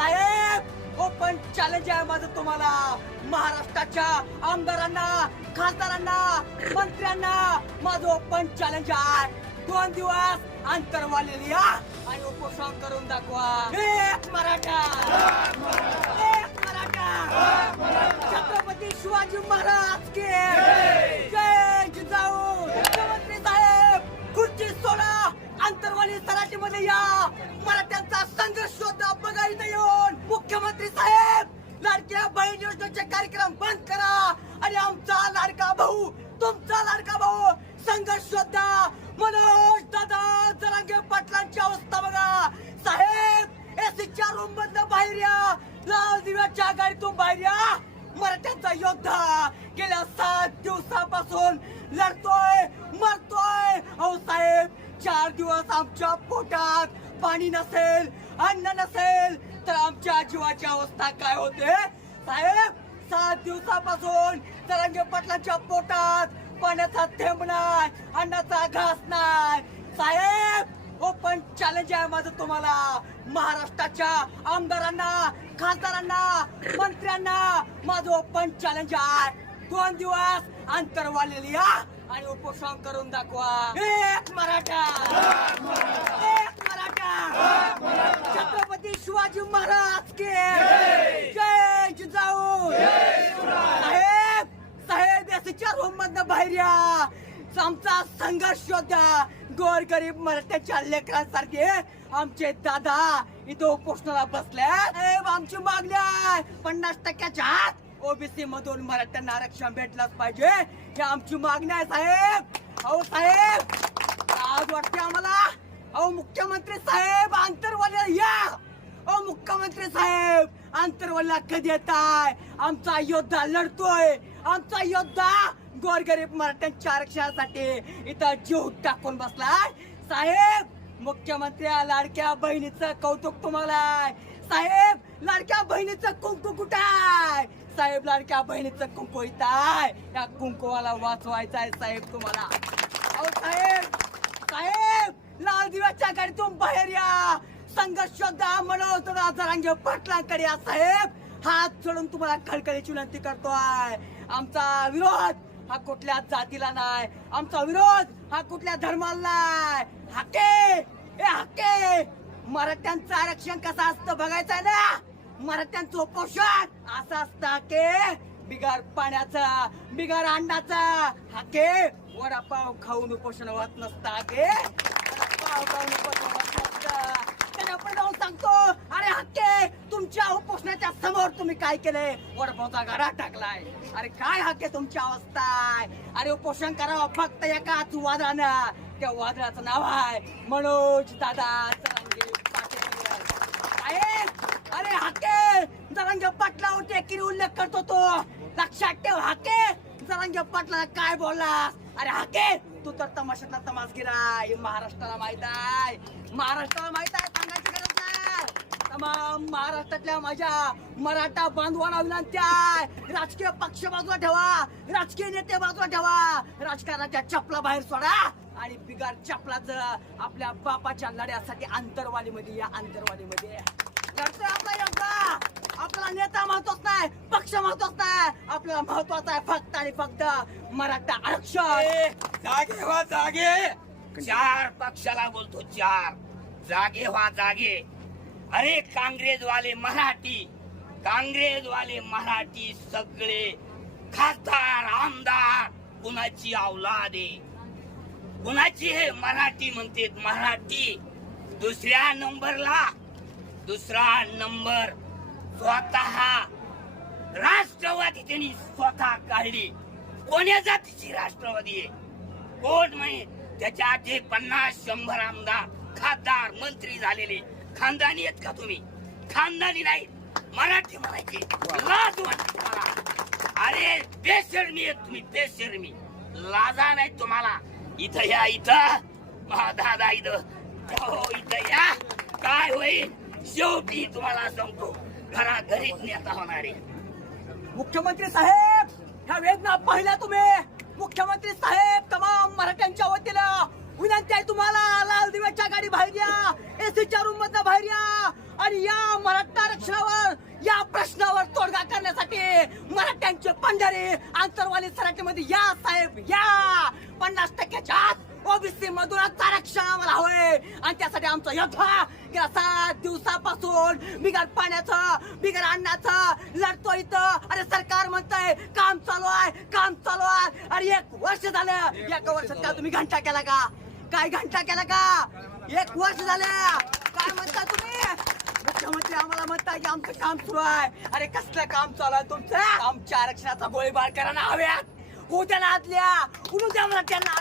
साहेब open challenge आहे माझं तुम्हाला. महाराष्ट्राच्या आमदारांना खासदारांना मंत्र्यांना माझं ओपन चॅलेंज आहे. दोन दिवस अंतरवाले या आणि उपोषण करून दाखवा. एक मराठा. एक मराठा. छत्रपती शिवाजी महाराज के. बहीण कार्यक्रम बंद करा आणि आमचा लाडका भाऊ तुमचा लाडका भाऊ संघर्ष श्रद्धा मनोज दादा जरांगे पाटलांची अवस्था बघा. साहेब एसीच्या रूम मधनं बाहेर या. लाल दिव्याच्या गाडीतून बाहेर या. मराठ्यांचा योद्धा गेल्या सात दिवसापासून लढतोय मरतोय. अहो साहेब चार दिवस आमच्या पोटात पाणी नसेल अन्न नसेल तर आमच्या जीवाची अवस्था काय होते? साहेब सात दिवसापासून तरंगे पाटलांच्या पोटात पाण्याचा थेंब नाही अन्नाचा घास नाही. साहेब ओपन चॅलेंज आहे माझं तुम्हाला. महाराष्ट्राच्या आमदारांना खासदारांना मंत्र्यांना माझं ओपन चॅलेंज आहे. दोन दिवस अंतरवालेली या आणि उपोषण करून दाखवा. एक मराठा. एक मराठा. छत्रपती शिवाजी महाराज के जय जिजाऊ साहेब साहेब याच्या बाहेर या. आमचा संघर्ष होता. गोर गरीब मराठ्याच्या लेकरांसारखे. आमचे दादा इथं उपोषणाला बसल्या साहेब आमची मागणी आहे. पन्नास टक्क्याच्या आत ओबीसी मधून मराठ्यांना आरक्षण भेटलंच पाहिजे. ही आमची मागणी आहे साहेब. अहो साहेब. आज वाटते आम्हाला. अहो मुख्यमंत्री साहेब आंतरवाल्या या. अहो मुख्यमंत्री साहेब आंतरवल्ला कधी येत आहे आमचा योद्धा लढतोय. आमचा योद्धा गोरगरीब मराठ्यांच्या आरक्षणासाठी इथं जीव टाकून बसलाय. साहेब मुख्यमंत्री लाडक्या बहिणीचं कौतुक तुम्हाला साहेब लाडक्या बहिणीचं कुंकू कुठाय साहेब लाडक्या बहिणीचं कुंकू इथं आहे. या कुंकुवाला वाचवायचं आहे साहेब तुम्हाला. अहो साहेब साहेब लाल दिव्याच्या गाडीतून बाहेर या. संघर्ष शोधा मनोज राजारांगे पाटलांकडे या साहेब. हात सोडून तुम्हाला खडकडीची विनंती करतोय. आमचा विरोध हा कुठल्या जातीला नाही. आमचा विरोध हा कुठल्या धर्माला नाही. हाके! ए हाके! मराठ्यांचं आरक्षण कसं असतं बघायचं ना? मराठ्यांचं उपोषण असं असतं के बिगार पाण्याचा बिगार अंडाचा. हाके! वडापाव खाऊन उपोषण होत नसता के वडापाव खाऊन उपोषण होत नसतं. आपण जाऊन सांगतो. अरे हक्के तुम्ही काय केलंय? वडापावचा घरा टाकलाय. अरे काय हक्के तुमची अवस्था? आहे अरे उपोषण करावं फक्त एकाच वादळानं. त्या वादळाचं नाव आहे मनोज दादा चरंगे अरे हाके जरांगे पाटलावर टेकीने उल्लेख करतो तो. लक्षात ठेव हाके जरांगे पाटला काय बोलला? अरे हाके तू तर तमाशातला तमासगिरा हे महाराष्ट्राला माहीत आहे. महाराष्ट्राला माहीत आहे. सांगायचं महाराष्ट्रातल्या माझ्या मराठा बांधवांना विनंती आहे. राजकीय पक्ष बाजूला ठेवा. राजकीय नेते बाजूला ठेवा. राजकारणाच्या चपला बाहेर सोडा. आणि बिगार चपलाच आपल्या बापाच्या लढ्यासाठी आंतरवालीमध्ये या आंतरवालीमध्ये लढतोय आपला आपला नेता महत्त्वाचा नाही पक्ष महत्त्वाचा नाही आपल्याला महत्त्वाचा आहे फक्त आणि फक्त मराठा आरक्षण. जागे व्हा जागे. चार पक्षाला बोलतो चार. जागे व्हा जागे. अरे काँग्रेसवाले मराठी काँग्रेसवाले मराठी सगळे खासदार आमदार कुणाची औलाद आहे? कुणाची हे मराठी म्हणतात मराठी दुसऱ्या नंबरला. दुसरा नंबर स्वतः राष्ट्रवादी त्यांनी स्वतः काढली. कोण्या जातीची राष्ट्रवादी आहे? कोण म्हणे? त्याच्या आधी पन्नास शंभर आमदार खासदार मंत्री झालेले. खानदानी आहेत का तुम्ही. खानदानी नाही मराठी म्हणायची. लाज वाटते तुम्हाला. अरे बेशर्मी आहेत तुम्ही बेशर्मी. लाजा नाही तुम्हाला. इथं या इथं. मा दादा इथं. हो इथं या. काय होईल? शेवटी तुम्हाला सांगतो घरा घरीच नेता होणार आहे. मुख्यमंत्री साहेब ह्या वेदना पाहिल्या तुम्ही. मुख्यमंत्री साहेब तमाम मराठ्यांच्या वतीला विनंती आहे तुम्हाला लाल दिव्याच्या गाडी बाहेर या एसीच्या रूम मधनं बाहेर या आणि या मराठा आरक्षणावर या प्रश्नावर तोडगा करण्यासाठी मराठ्यांचे पंढरे आंतरवाली सराटीमध्ये या साहेब या! पन्नास टक्क्याच्या आत ओबीसी मधूनच आरक्षण आम्हाला हवंय. आणि त्यासाठी आमचा योद्धा गेल्या सात दिवसापासून बिगर पाण्याचं बिगर अन्नाचं लढतो इथं. अरे सरकार म्हणतंय काम चालू आहे काम चालू आहे. अरे एक वर्ष झालं एका वर्षात का तुम्ही घंटा केला का? काय घंटा केला का? एक वर्ष झालं. काय म्हणता तुम्ही? मुख्यमंत्री आम्हाला म्हणताय की आमचं काम सुरू आहे. अरे कसलं काम चालू आहे तुमचं? आमच्या आरक्षणाचा गोळीबार करायला हव्यात उद्या आतल्या. उद्या मला त्यांना